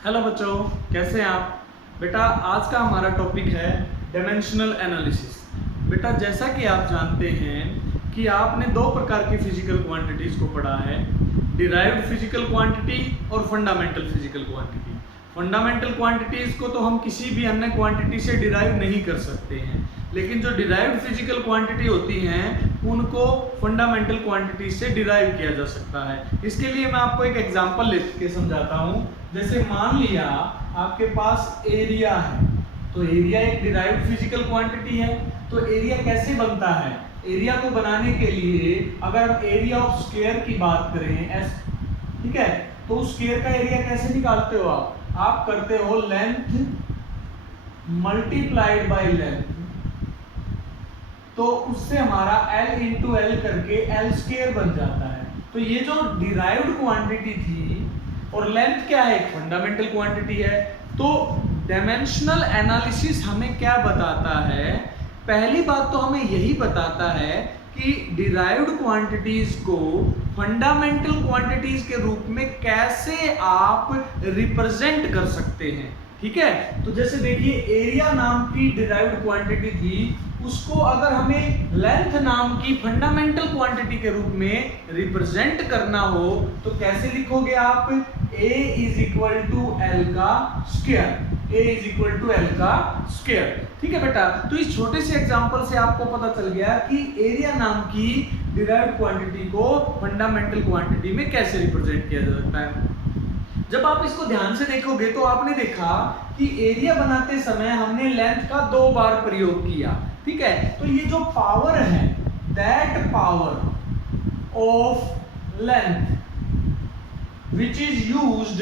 Hello बच्चों, कैसे हैं आप? बेटा आज का हमारा टॉपिक है डायमेंशनल एनालिसिस। बेटा जैसा कि आप जानते हैं कि आपने दो प्रकार की फिजिकल क्वांटिटीज को पढ़ा है, डिराइव्ड फिजिकल क्वांटिटी और fundamental physical quantity. Fundamental quantities को तो हम किसी भी अन्य क्वांटिटी से डिराइव नहीं कर सकते हैं, लेकिन जो डिराइव्ड फिजिकल क्वांटिटी होती हैं उनको फंडामेंटल क्वांटिटी से डिराइव किया जा सकता है। इसके लिए मैं आपको एक एग्जांपल लेके समझाता हूं। जैसे मान लिया आपके पास एरिया है, तो एरिया एक डिराइव्ड फिजिकल क्वांटिटी है। तो एरिया कैसे बनता है? एरिया को बनाने के लिए अगर हम एरिया ऑफ स्क्वायर की बात करें एस, ठीक है, तो उस स्क्वायर का एरिया कैसे निकालते हो आप करते हो लेंथ मल्टीप्लाइड बाय लेंथ, तो उससे हमारा L इंटू एल करके L स्क्वायर बन जाता है। तो ये जो डिराइव्ड क्वांटिटी थी और लेंथ क्या है, एक फंडामेंटल क्वांटिटी है। तो डायमेंशनल एनालिसिस हमें क्या बताता है? पहली बात तो हमें यही बताता है कि डिराइव्ड क्वांटिटीज को फंडामेंटल क्वांटिटीज के रूप में कैसे आप रिप्रेजेंट कर सकते हैं। ठीक है, तो जैसे देखिए एरिया नाम की डिराइव्ड क्वांटिटी थी, उसको अगर हमें लेंथ नाम की फंडामेंटल क्वांटिटी के रूप में रिप्रेजेंट करना हो तो कैसे लिखोगे आप? A is equal to L का square, A is equal to L का स्क्वायर। ठीक है बेटा, तो इस छोटे से एग्जांपल से आपको पता चल गया कि एरिया नाम की डिराइव्ड क्वांटिटी को फंडामेंटल क्वांटिटी में कैसे रिप्रेजेंट किया जा सकता है। जब आप इसको ध्यान से देखोगे तो आपने देखा कि एरिया बनाते समय हमने लेंथ का 2 बार प्रयोग किया। ठीक है, तो ये जो पावर है, that power of length which is used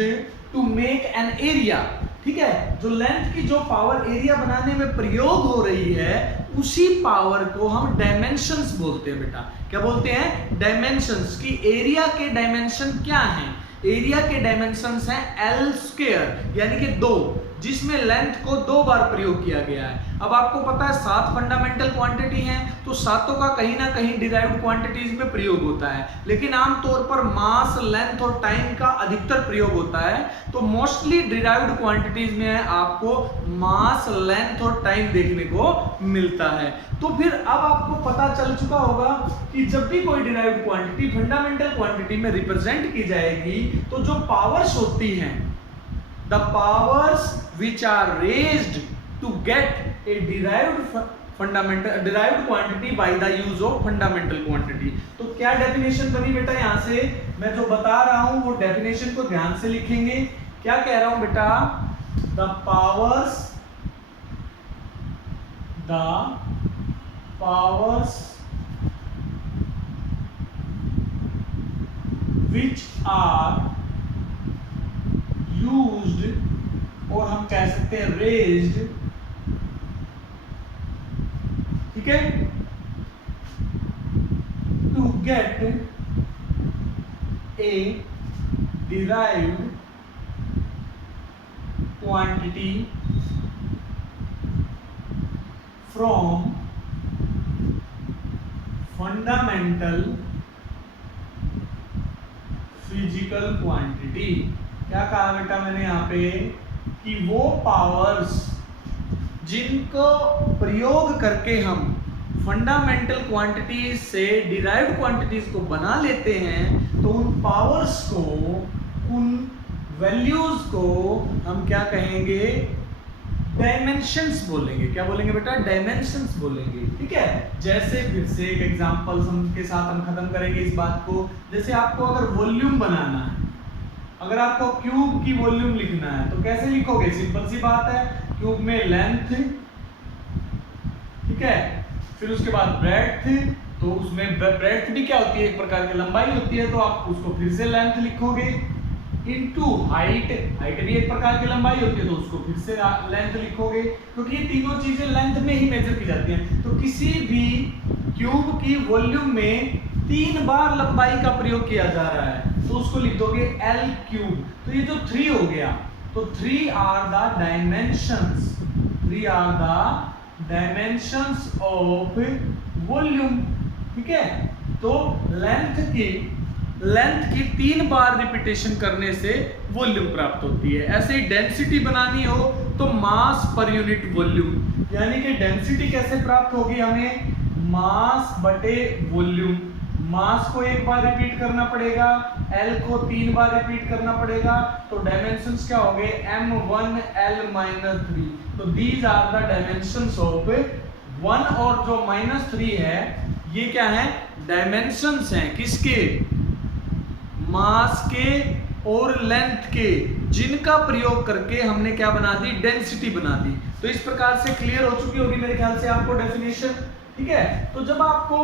to make an area, ठीक है, जो लेंथ की जो पावर एरिया बनाने में प्रयोग हो रही है उसी पावर को हम डायमेंशंस बोलते हैं। बेटा क्या बोलते हैं? डायमेंशंस। की एरिया के डायमेंशन क्या हैं? एरिया के डायमेंशंस हैं L स्क्वायर यानी कि 2, जिसमें लेंथ को 2 बार प्रयोग किया गया है। अब आपको पता है 7 फंडामेंटल क्वांटिटी हैं, तो सातों का कहीं ना कहीं डिराइव्ड क्वांटिटीज में प्रयोग होता है, लेकिन आमतौर पर मास, लेंथ और टाइम का अधिकतर प्रयोग होता है। तो मोस्टली डिराइव्ड क्वांटिटीज में आपको मास, लेंथ और टाइम देखने को मिलता है। तो फिर अब आपको पता चल चुका होगा कि जब भी कोई डिराइव्ड क्वांटिटी फंडामेंटल क्वांटिटी में रिप्रेजेंट की जाएगी तो जो पावर्स होती हैं, the powers which are raised to get a derived quantity by the use of fundamental quantity। तो क्या डेफिनेशन बनी बेटा? यहां से मैं जो बता रहा हूं वो डेफिनेशन को ध्यान से लिखेंगे। क्या कह रहा हूं बेटा? the powers which are used, और हम कह सकते हैं raised, ठीक है, to get a derived quantity from fundamental physical quantity. क्या कहा बेटा मैंने यहाँ पे? कि वो पावर्स जिनको प्रयोग करके हम फंडामेंटल क्वांटिटीज से डिराइव्ड क्वांटिटीज को बना लेते हैं, तो उन पावर्स को, उन वैल्यूज को हम क्या कहेंगे? डायमेंशंस बोलेंगे। क्या बोलेंगे बेटा? डायमेंशंस बोलेंगे। ठीक है, जैसे फिर से एक एग्जांपल के साथ हम खत्म करेंगे इस बात को। जैसे आपको अगर वॉल्यूम बनाना है, अगर आपको क्यूब की वॉल्यूम लिखना है तो कैसे लिखोगे? सिंपल सी बात है, क्यूब में लेंथ, ठीक है, फिर उसके बाद ब्रेड्थ, तो उसमें ब्रेड्थ भी क्या होती है? एक प्रकार की लंबाई होती है, तो आप उसको फिर से लेंथ लिखोगे, इनटू हाइट, हाइट भी एक प्रकार की लंबाई होती है तो उसको फिर से लेंथ लिखोगे, क्योंकि ये तीनों चीजें लेंथ में ही मेजर की जाती हैं। तो किसी भी क्यूब की वॉल्यूम में 3 बार लंबाई का प्रयोग किया जा रहा है, तो उसको लिख दोगे L क्यूब। तो ये जो 3 हो गया, तो 3 are the dimensions, 3 are the dimensions of volume. ठीक है, तो लेंथ की 3 बार रिपीटेशन करने से वॉल्यूम प्राप्त होती है। ऐसे ही डेंसिटी बनानी हो तो मास पर यूनिट वॉल्यूम, यानी कि डेंसिटी कैसे प्राप्त होगी हमें, मास बटे वॉल्यूम। मास को एक बार रिपीट करना पड़ेगा, एल को 3 बार रिपीट करना पड़ेगा, तो डायमेंशंस क्या हो गए, m1 l-3। तो these are the dimensions of 1 और जो -3 है ये क्या है, डायमेंशंस हैं किसके, मास के और लेंथ के, जिनका प्रयोग करके हमने क्या बना दी, डेंसिटी बना दी। तो इस प्रकार से क्लियर हो चुकी होगी मेरे ख्याल से आपको डेफिनेशन, ठीक है। तो जब आपको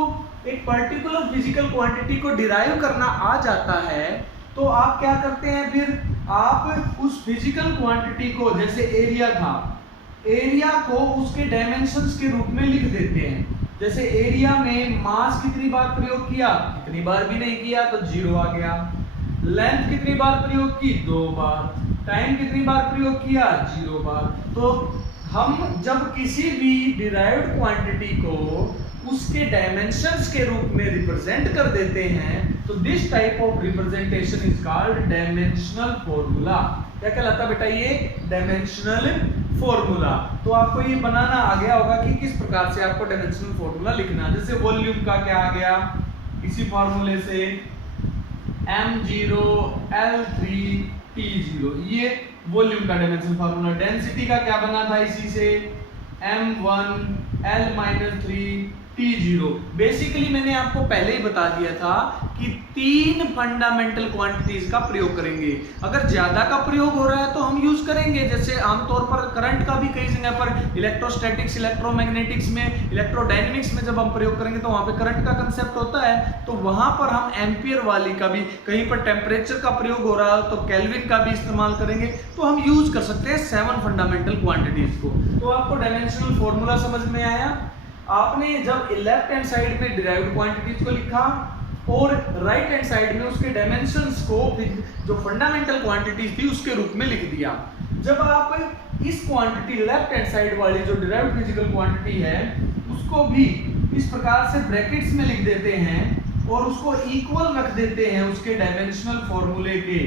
एक पर्टिकुलर फिजिकल क्वांटिटी को डिराइव करना आ जाता है तो आप क्या करते हैं, फिर आप उस फिजिकल क्वांटिटी को, जैसे एरिया था, एरिया को उसके डायमेंशंस के रूप में लिख देते हैं। जैसे एरिया में मास कितनी बार प्रयोग किया, कितनी बार भी नहीं किया तो 0 आ गया। लेंथ कितनी बार प्रयोग की, 2 बार। टाइम कितनी बार प्रयोग किया, 0 बार। तो हम जब किसी भी डिराइव्ड क्वांटिटी को उसके डायमेंशंस के रूप में रिप्रेजेंट कर देते हैं तो this type of representation is called dimensional formula. क्या कहलाता बेटा, ये डायमेंशनल फॉर्मूला। तो आपको ये बनाना आ गया होगा कि किस प्रकार से आपको डायमेंशनल फॉर्मूला लिखना। जैसे वॉल्यूम का क्या आ गया, इसी फॉर्मूले से m0 l3 t0, ये वॉल्यूम का डायमेंशनल फॉर्मूला। डेंसिटी का क्या बना था, इसी से m1 l-3 T0। बेसिकली मैंने आपको पहले ही बता दिया था कि 3 फंडामेंटल क्वांटिटीज का प्रयोग करेंगे। अगर ज्यादा का प्रयोग हो रहा है तो हम यूज करेंगे, जैसे आमतौर पर करंट का भी कई जगह पर इलेक्ट्रोस्टैटिक्स, इलेक्ट्रोमैग्नेटिक्स में, इलेक्ट्रोडायनेमिक्स में जब हम प्रयोग करेंगे तो वहां पे करंट का कंसेप्ट होता है, तो वहां पर हम एम्पियर वाली का भी, कहीं पर टेम्परेचर का प्रयोग हो रहा है तो केल्विन का भी इस्तेमाल करेंगे। तो हम यूज कर सकते हैं 7 फंडामेंटल क्वांटिटीज को। तो आपको डायमेंशनल फॉर्मूला समझ में आया। आपने जब लेफ्ट हैंड साइड में डिराइव्ड क्वांटिटीज को लिखा और राइट हैंड साइड में उसके डायमेंशंस को, जो फंडामेंटल क्वांटिटीज थी, उसके रूप में लिख दिया। जब आप इस क्वांटिटी लेफ्ट हैंड साइड वाली जो डिराइव्ड फिजिकल क्वांटिटी है उसको भी इस प्रकार से ब्रैकेट्स में लिख देते हैं और उसको इक्वल रख देते हैं उसके डायमेंशनल फॉर्मूले के,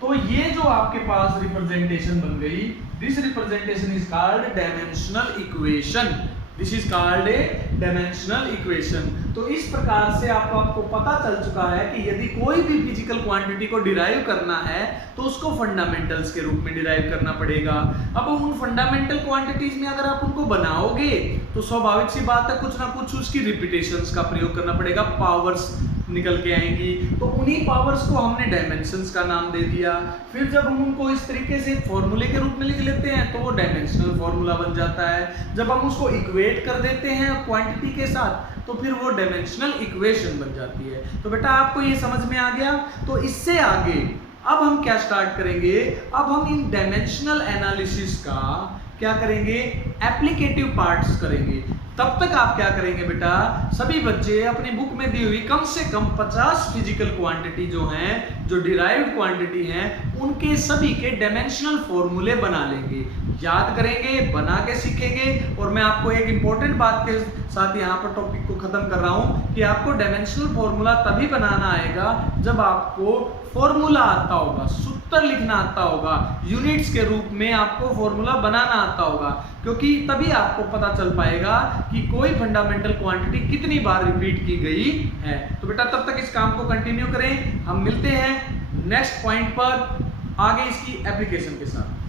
तो ये जो आपके पास रिप्रेजेंटेशन बन गई, this representation is called dimensional equation. This is called a dimensional equation. तो इस प्रकार से आपको पता चल चुका है कि यदि कोई भी फिजिकल क्वांटिटी को डिराइव करना है तो उसको फंडामेंटल्स के रूप में डिराइव करना पड़ेगा। अब उन फंडामेंटल क्वांटिटीज में अगर आप उनको बनाओगे तो स्वाभाविक सी बात है कुछ ना कुछ उसकी रिपीटेशंस का प्रयोग करना पड़ेगा, पावर्स निकल के आएंगी। तो उन्हीं पावर्स को हमने डायमेंशंस का नाम दे दिया। फिर जब हम उनको इस तरीके से फॉर्मूले के रूप में लिख लेते हैं तो वो डायमेंशनल फॉर्मूला बन जाता है। जब हम उसको इक्वेट कर देते हैं क्वांटिटी के साथ तो फिर वो डायमेंशनल इक्वेशन बन जाती है। तो बेटा आपको ये समझ में आ गया। तो इससे आगे अब हम क्या स्टार्ट करेंगे, अब हम इन डायमेंशनल एनालिसिस का क्या करेंगे, एप्लीकेटिव पार्ट्स करेंगे। तब तक आप क्या करेंगे बेटा, सभी बच्चे अपनी बुक में दी हुई कम से कम 50 फिजिकल क्वांटिटी जो हैं, जो डिराइव्ड क्वांटिटी हैं, उनके सभी के डायमेंशनल फॉर्मूले बना लेंगे, याद करेंगे, बना के सीखेंगे। और मैं आपको एक इंपॉर्टेंट बात के साथ यहाँ पर टॉपिक को खत्म कर रहा हूँ कि आपको डायमेंशनल फॉर्मूला तभी बनाना आएगा जब आपको फॉर्मूला आता होगा, सूत्र लिखना आता होगा, यूनिट्स के रूप में आपको फॉर्मूला बनाना आता होगा, क्योंकि तभी आपको पता चल पाएगा कि कोई फंडामेंटल क्वांटिटी कितनी बार रिपीट की गई है। तो बेटा तब तक इस काम को कंटिन्यू करें, हम मिलते हैं नेक्स्ट पॉइंट पर आगे इसकी एप्लीकेशन के साथ।